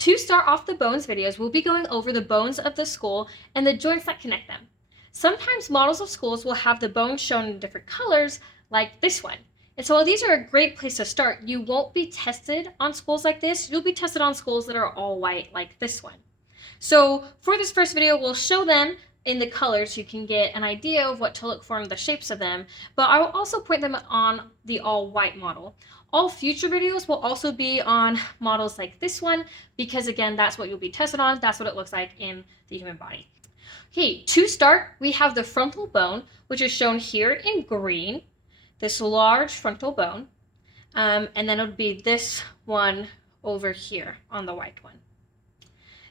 To start off the bones videos, we'll be going over the bones of the skull and the joints that connect them. Sometimes models of skulls will have the bones shown in different colors, like this one. And so while these are a great place to start, you won't be tested on skulls like this. You'll be tested on skulls that are all white, like this one. So for this first video, we'll show them in the colors so you can get an idea of what to look for in the shapes of them, but I will also point them on the all white model. All future videos will also be on models like this one because, again, that's what you'll be tested on. That's what it looks like in the human body. Okay, to start, we have the frontal bone, which is shown here in green, this large frontal bone, and then it would be this one over here on the white one.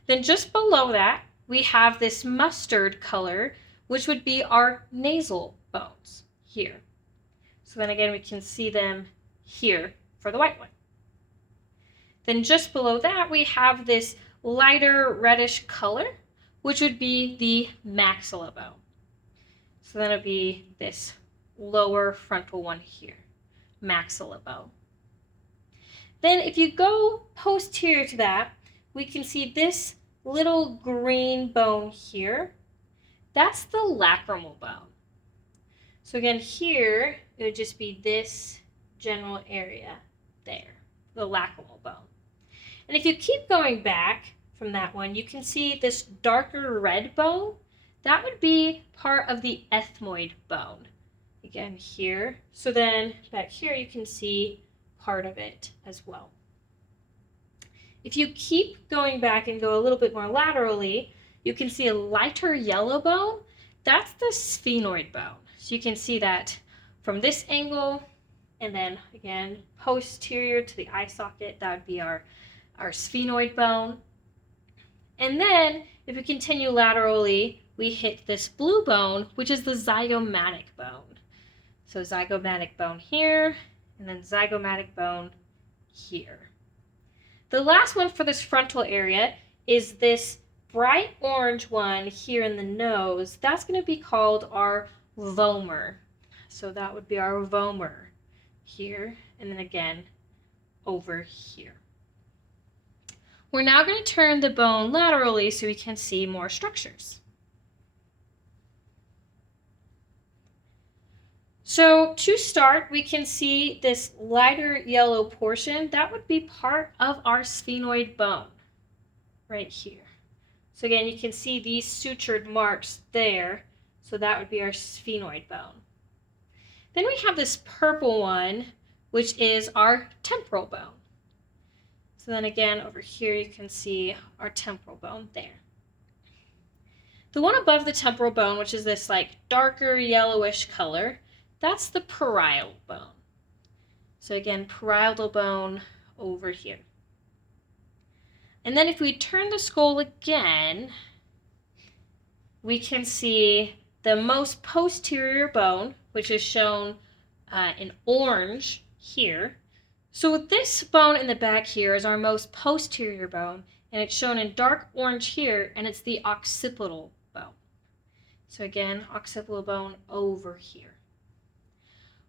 Then just below that, we have this mustard color, which would be our nasal bones here. So then again, we can see them here for the white one. Then just below that, we have this lighter reddish color, which would be the maxilla bone. So then it would be this lower frontal one here, maxilla bone. Then if you go posterior to that, we can see this little green bone here. That's the lacrimal bone. So again, here, it would just be this general area there, the lacrimal bone. And if you keep going back from that one, you can see this darker red bone. That would be part of the ethmoid bone. Again, here. So then back here, you can see part of it as well. If you keep going back and go a little bit more laterally, you can see a lighter yellow bone. That's the sphenoid bone. So you can see that from this angle, and then again, posterior to the eye socket, that would be our sphenoid bone. And then if we continue laterally, we hit this blue bone, which is the zygomatic bone. So zygomatic bone here, and then zygomatic bone here. The last one for this frontal area is this bright orange one here in the nose. That's going to be called our vomer. So that would be our vomer here, and then again over here. We're now going to turn the bone laterally so we can see more structures. So to start, we can see this lighter yellow portion. That would be part of our sphenoid bone right here. So again, you can see these sutured marks there. So that would be our sphenoid bone. Then we have this purple one, which is our temporal bone. So then again, over here, you can see our temporal bone there. The one above the temporal bone, which is this like darker yellowish color, that's the parietal bone. So again, parietal bone over here. And then if we turn the skull again, we can see the most posterior bone, which is shown in orange here. So this bone in the back here is our most posterior bone, and it's shown in dark orange here, and it's the occipital bone. So again, occipital bone over here.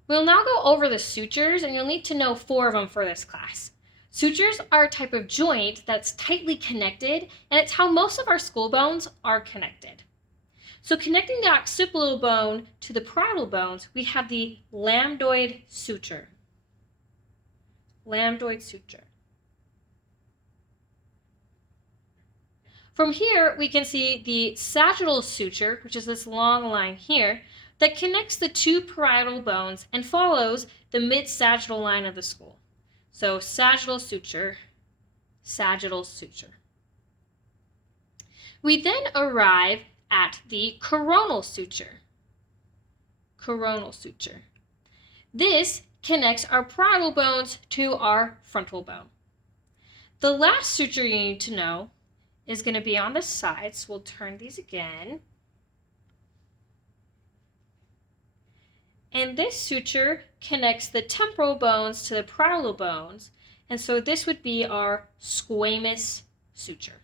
We'll now go over the sutures, and you'll need to know 4 of them for this class. Sutures are a type of joint that's tightly connected, and it's how most of our skull bones are connected. So connecting the occipital bone to the parietal bones, we have the Lambdoid Suture. Lambdoid Suture. From here, we can see the Sagittal Suture, which is this long line here, that connects the 2 parietal bones and follows the mid-sagittal line of the skull. So Sagittal Suture, Sagittal Suture. We then arrive at the Coronal Suture. Coronal Suture. This connects our parietal bones to our frontal bone. The last suture you need to know is going to be on the side, so we'll turn these again. And this suture connects the temporal bones to the parietal bones, and so this would be our Squamous Suture.